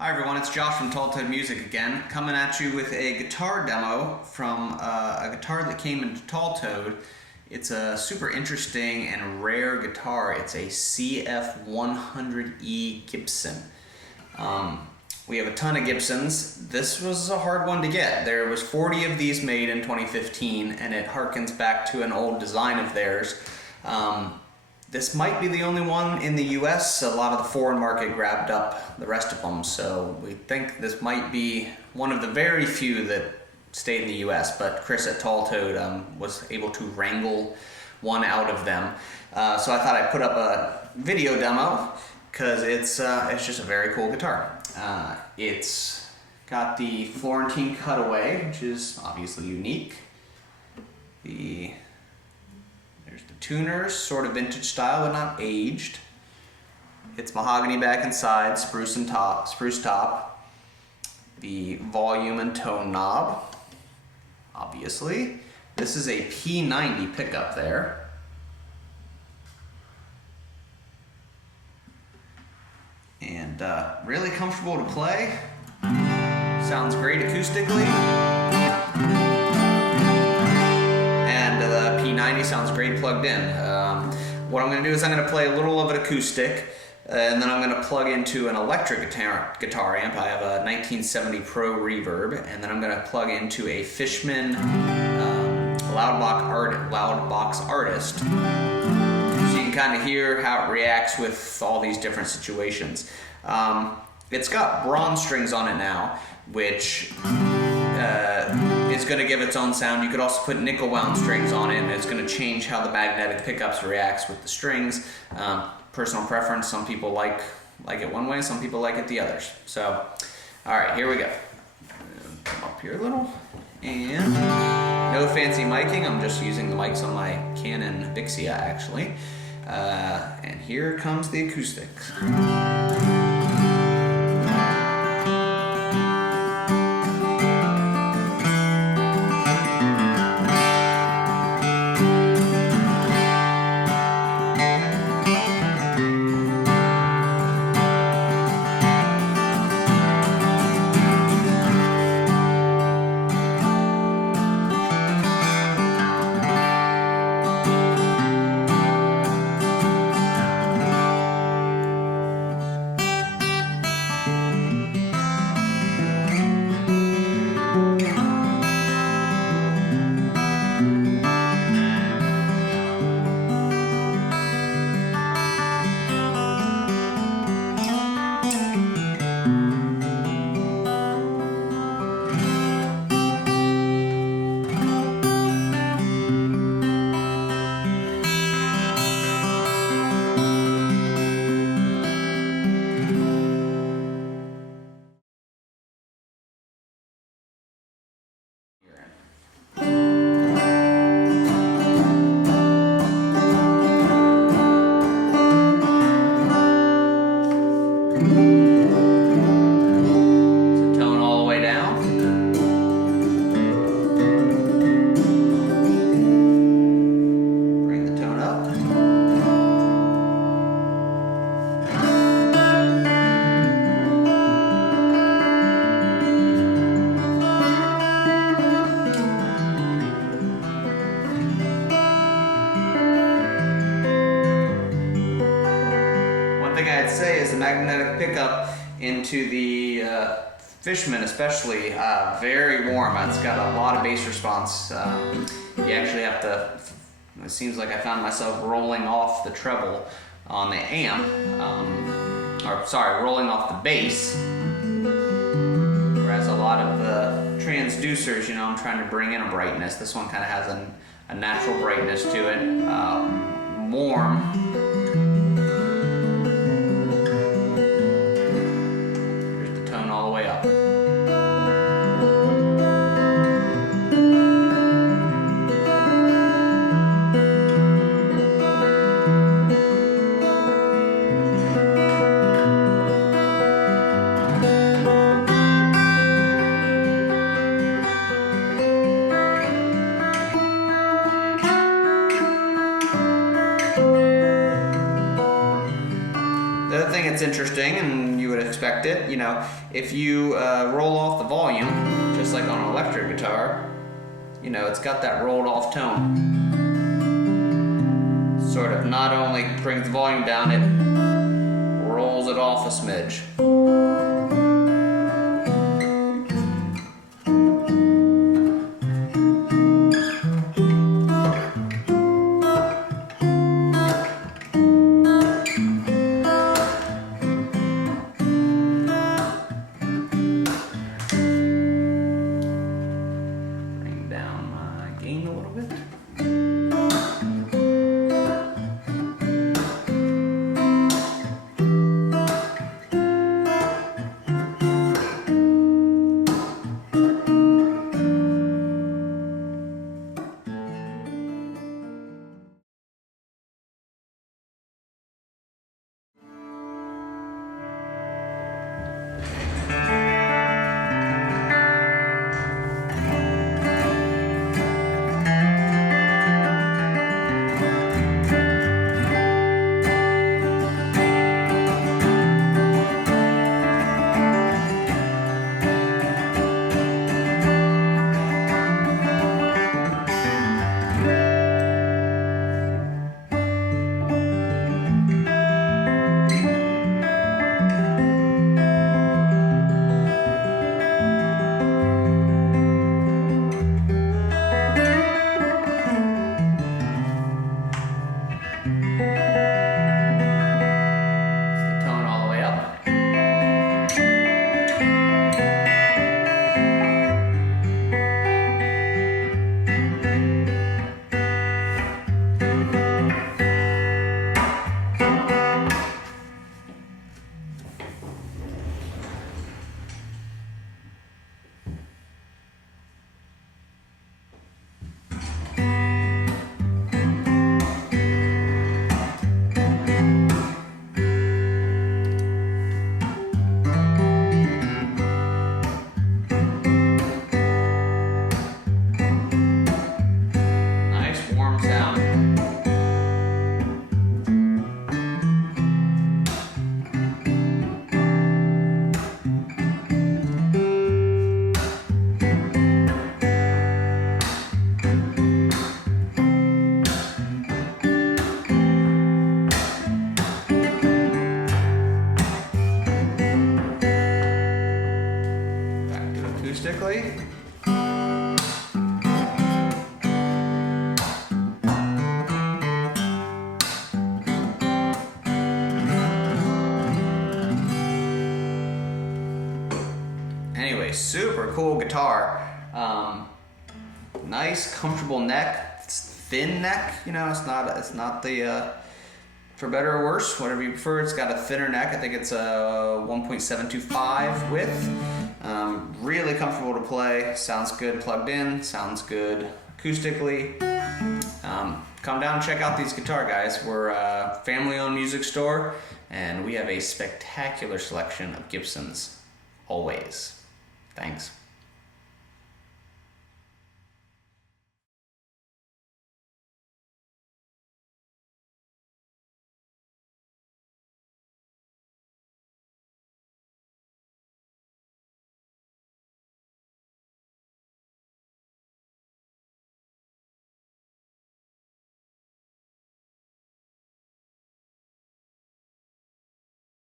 Hi everyone, it's Josh from Tall Toad Music again, coming at you with a guitar demo from a guitar that came into Tall Toad. It's a super interesting and rare guitar. It's a CF 100E Gibson. We have a ton of Gibsons. This was a hard one to get. There was 40 of these made in 2015, and it harkens back to an old design of theirs. This might be the only one in the US. A lot of the foreign market grabbed up the rest of them, so we think this might be one of the very few that stayed in the US, but Chris at Tall Toad was able to wrangle one out of them. So I thought I'd put up a video demo because it's just a very cool guitar. It's got the Florentine cutaway, which is obviously unique. There's the tuners, sort of vintage style, but not aged. It's mahogany back and side, spruce top. The volume and tone knob, obviously. This is a P90 pickup there. And really comfortable to play. Sounds great acoustically. The P90 sounds great plugged in. What I'm going to do is I'm going to play a little of an acoustic, and then I'm going to plug into an electric guitar amp. I have a 1970 Pro Reverb, and then I'm going to plug into a Fishman Loudbox Artist, so you can kind of hear how it reacts with all these different situations. It's got bronze strings on it now, which is going to give its own sound. You could also put nickel wound strings on it, and it's going to change how the magnetic pickups reacts with the strings. Personal preference, some people like it one way, some people like it the others. So, alright, here we go. Come up here a little, and no fancy miking, I'm just using the mics on my Canon Vixia actually. And here comes the acoustic. I'd say is the magnetic pickup into the Fishman especially, very warm. It's got a lot of bass response. You actually have to, it seems like I found myself rolling off the treble on the amp, rolling off the bass, whereas a lot of the transducers, you know, I'm trying to bring in a brightness. This one kind of has a natural brightness to it, warm. All the way up. The other thing that's interesting, and you you would expect it. You know, if you roll off the volume, just like on an electric guitar, you know, it's got that rolled off tone. Sort of not only brings the volume down, it rolls it off a smidge. Bring down my gain a little bit. Acoustically. Anyway, super cool guitar. Nice, comfortable neck. It's thin neck. You know, it's not the for better or worse, whatever you prefer. It's got a thinner neck. I think it's a 1.725 width. Really comfortable to play. Sounds good plugged in. Sounds good acoustically. Come down and check out these guitar guys. We're a family-owned music store, and we have a spectacular selection of Gibsons always. Thanks.